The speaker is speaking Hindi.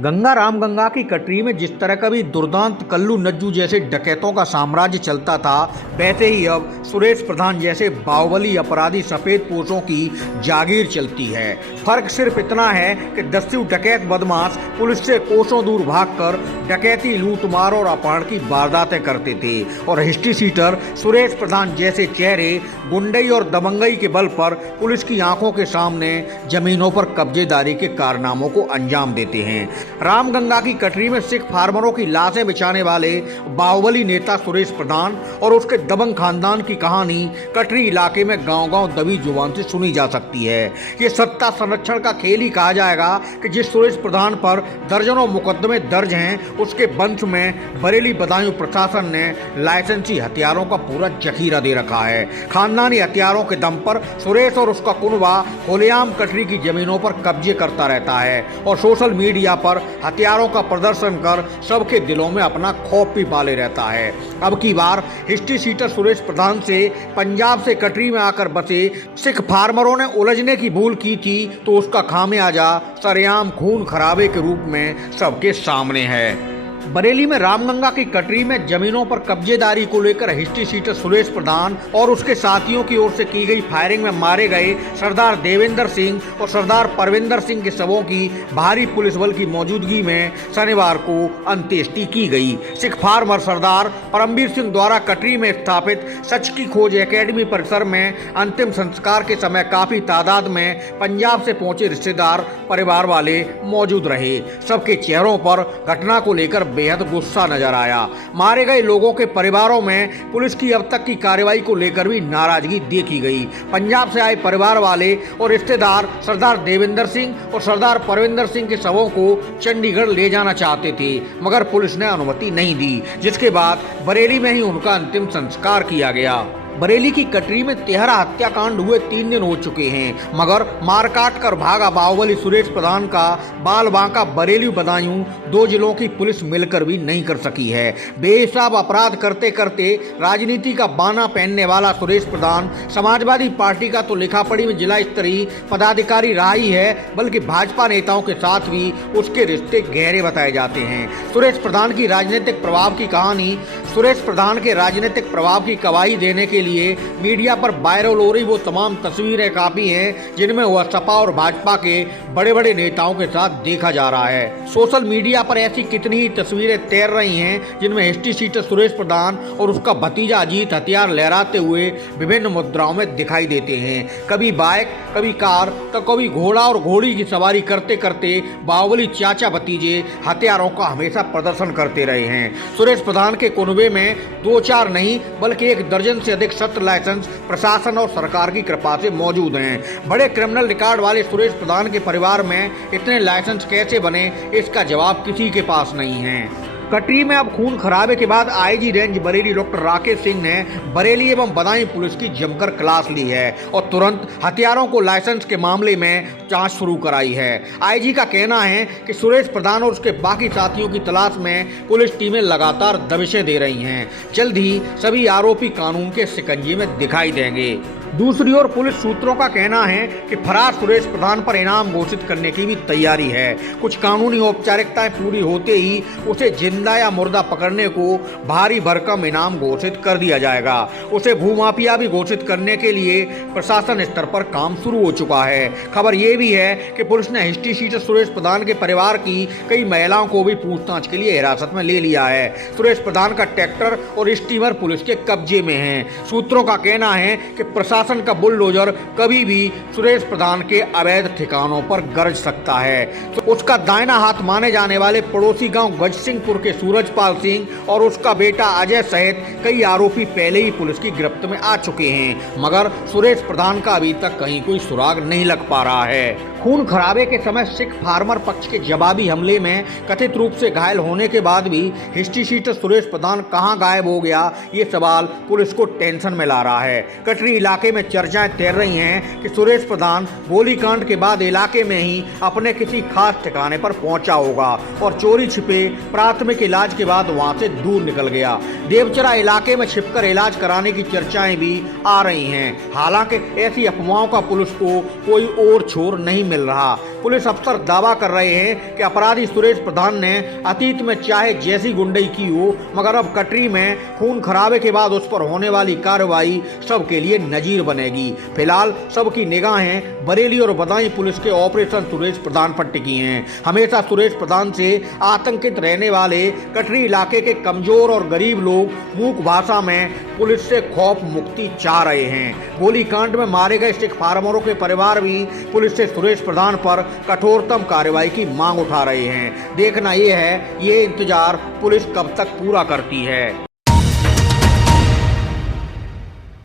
गंगा रामगंगा की कटरी में जिस तरह का भी दुर्दांत कल्लू नज्जू जैसे डकैतों का साम्राज्य चलता था, वैसे ही अब सुरेश प्रधान जैसे बाहुबली अपराधी सफेद पोशों की जागीर चलती है। फर्क सिर्फ इतना है कि दस्यु डकैत बदमाश पुलिस से कोसों दूर भागकर डकैती, लूटमार और अपहरण की वारदातें करते थे और हिस्ट्री सीटर सुरेश प्रधान जैसे चेहरे गुंडई और दबंगई के बल पर पुलिस की आंखों के सामने जमीनों पर कब्जेदारी के कारनामों को अंजाम देते हैं। रामगंगा की कटरी में सिख फार्मरों की लाशें बिछाने वाले बाहुबली नेता सुरेश प्रधान और उसके दबंग खानदान की कहानी कटरी इलाके में गांव-गांव दबी जुबान से सुनी जा सकती है। ये सत्ता संरक्षण का खेल ही कहा जाएगा कि जिस सुरेश प्रधान पर दर्जनों मुकदमे दर्ज हैं, उसके वंश में बरेली बदायूं प्रशासन ने लाइसेंसी हथियारों का पूरा जखीरा दे रखा है। खानदानी हथियारों के दम पर सुरेश और उसका कुनबा खुलेआम कटरी की जमीनों पर कब्जे करता रहता है और सोशल मीडिया पर हथियारों का प्रदर्शन कर सबके दिलों में अपना खौफ भी पाले रहता है। अब की बार हिस्ट्री सीटर सुरेश प्रधान से पंजाब से कटरी में आकर बसे सिख फार्मरों ने उलझने की भूल की थी, तो उसका खामियाजा सरेआम खून खराबे के रूप में सबके सामने है। बरेली में रामगंगा की कटरी में जमीनों पर कब्जेदारी को लेकर हिस्ट्री सीटर सुरेश प्रधान और उसके साथियों की ओर से की गई फायरिंग में मारे गए सरदार देवेंद्र सिंह और सरदार परविंदर सिंह के शवों की भारी पुलिस बल की मौजूदगी में शनिवार को अंत्येष्टि की गई। सिख फार्मर सरदार परमवीर सिंह द्वारा कटरी में स्थापित सच की खोज एकेडमी परिसर में अंतिम संस्कार के समय काफी तादाद में पंजाब से पहुंचे रिश्तेदार, परिवार वाले मौजूद रहे। सबके चेहरों पर घटना को लेकर बेहद गुस्सा नजर आया। मारे गए लोगों के परिवारों में पुलिस की अब तक की कार्रवाई को लेकर भी नाराजगी देखी गई। पंजाब से आए परिवार वाले और रिश्तेदार सरदार देवेंद्र सिंह और सरदार परविंदर सिंह के शवों को चंडीगढ़ ले जाना चाहते थे, मगर पुलिस ने अनुमति नहीं दी, जिसके बाद बरेली में ही उनका अंतिम संस्कार किया गया। बरेली की कटरी में तिहरा हत्याकांड हुए 3 दिन हो चुके हैं, मगर मार काट कर भागा बाहुबली सुरेश प्रधान का बाल बांका बरेली बदायूं 2 जिलों की पुलिस मिलकर भी नहीं कर सकी है। बेहिसाब अपराध करते करते राजनीति का बाना पहनने वाला सुरेश प्रधान समाजवादी पार्टी का तो लिखापढ़ी में जिला स्तरीय पदाधिकारी रहा ही है, बल्कि भाजपा नेताओं के साथ भी उसके रिश्ते गहरे बताए जाते हैं। सुरेश प्रधान की राजनीतिक प्रभाव की कहानी सुरेश प्रधान के राजनीतिक प्रभाव की गवाही देने के लिए मीडिया पर वायरल हो रही वो तमाम तस्वीरें काफी हैं, जिनमें वह सपा और भाजपा के बड़े बड़े नेताओं के साथ देखा जा रहा है। सोशल मीडिया पर ऐसी कितनी ही तस्वीरें तैर रही हैं, जिनमें हिस्ट्री सीटर सुरेश प्रधान और उसका भतीजा अजीत हथियार लहराते हुए विभिन्न मुद्राओं में दिखाई देते हैं। कभी बाइक, कभी कार, तो कभी घोड़ा और घोड़ी की सवारी करते करते बाहुबली चाचा भतीजे हथियारों का हमेशा प्रदर्शन करते रहे हैं। सुरेश प्रधान के कुनबे में 2-4 नहीं बल्कि 1 दर्जन से अधिक शस्त्र लाइसेंस प्रशासन और सरकार की कृपा से मौजूद हैं। बड़े क्रिमिनल रिकॉर्ड वाले सुरेश प्रधान के परिवार में इतने लाइसेंस कैसे बने, इसका जवाब किसी के पास नहीं है। कटरी में अब खून खराबे के बाद IG range Bareilly doctor Rakesh Singh ने बरेली एवं बदायूं पुलिस की जमकर क्लास ली है और तुरंत हथियारों को लाइसेंस के मामले में जांच शुरू कराई है। आईजी का कहना है कि सुरेश प्रधान और उसके बाकी साथियों की तलाश में पुलिस टीमें लगातार दबिशें दे रही हैं। जल्द ही सभी आरोपी कानून के शिकंजे में दिखाई देंगे। दूसरी ओर पुलिस सूत्रों का कहना है कि फरार सुरेश प्रधान पर इनाम घोषित करने की भी तैयारी है। कुछ कानूनी औपचारिकताएं पूरी होते ही उसे जिंदा या मुर्दा पकड़ने को भारी भरकम इनाम घोषित कर दिया जाएगा। उसे भूमाफिया भी घोषित करने के लिए प्रशासन स्तर पर काम शुरू हो चुका है। खबर ये भी है कि पुलिस ने हिस्ट्री सीटर सुरेश प्रधान के परिवार की कई महिलाओं को भी पूछताछ के लिए हिरासत में ले लिया है। सुरेश प्रधान का ट्रैक्टर और स्टीमर पुलिस के कब्जे में है। सूत्रों का कहना है कि प्रशासन का बुलडोजर कभी भी सुरेश प्रधान के अवैध ठिकानों पर गरज सकता है। तो उसका दाहिना हाथ माने जाने वाले पड़ोसी गांव गजसिंहपुर के सूरजपाल सिंह और उसका बेटा अजय सहित कई आरोपी पहले ही पुलिस की गिरफ्त में आ चुके हैं, मगर सुरेश प्रधान का अभी तक कहीं कोई सुराग नहीं लग पा रहा है। खून खराबे के समय सिख फार्मर पक्ष के जवाबी हमले में कथित रूप से घायल होने के बाद भी हिस्ट्री सीटर सुरेश प्रधान कहां गायब हो गया, ये सवाल पुलिस को टेंशन में ला रहा है। कटरी इलाके में चर्चाएं तैर रही हैं कि सुरेश प्रधान गोलीकांड के बाद इलाके में ही अपने किसी खास ठिकाने पर पहुंचा होगा और चोरी छिपे प्राथमिक इलाज के बाद वहां से दूर निकल गया। देवचरा इलाके में छिपकर इलाज कराने की चर्चाएं भी आ रही हैं। हालांकि ऐसी अफवाहों का पुलिस को कोई और छोर नहीं मिल रहा। पुलिस अफसर दावा कर रहे हैं कि अपराधी सुरेश प्रधान ने अतीत में चाहे जैसी गुंडई की हो, मगर अब कटरी में खून खराबे के बाद उस पर होने वाली कार्रवाई सबके लिए नजीर बनेगी। फिलहाल सबकी निगाहें बरेली और बदायूं पुलिस के ऑपरेशन सुरेश प्रधान पर टिकी हैं। हमेशा सुरेश प्रधान से आतंकित रहने वाले कटरी इलाके के कमजोर और गरीब लोग मूक भाषा में पुलिस से खौफ मुक्ति चाह रहे हैं। गोलीकांड में मारे गए सिख फार्मरों के परिवार भी पुलिस से सुरेश प्रधान पर कठोरतम कार्रवाई की मांग उठा रहे हैं। देखना यह है, ये इंतजार पुलिस कब तक पूरा करती है।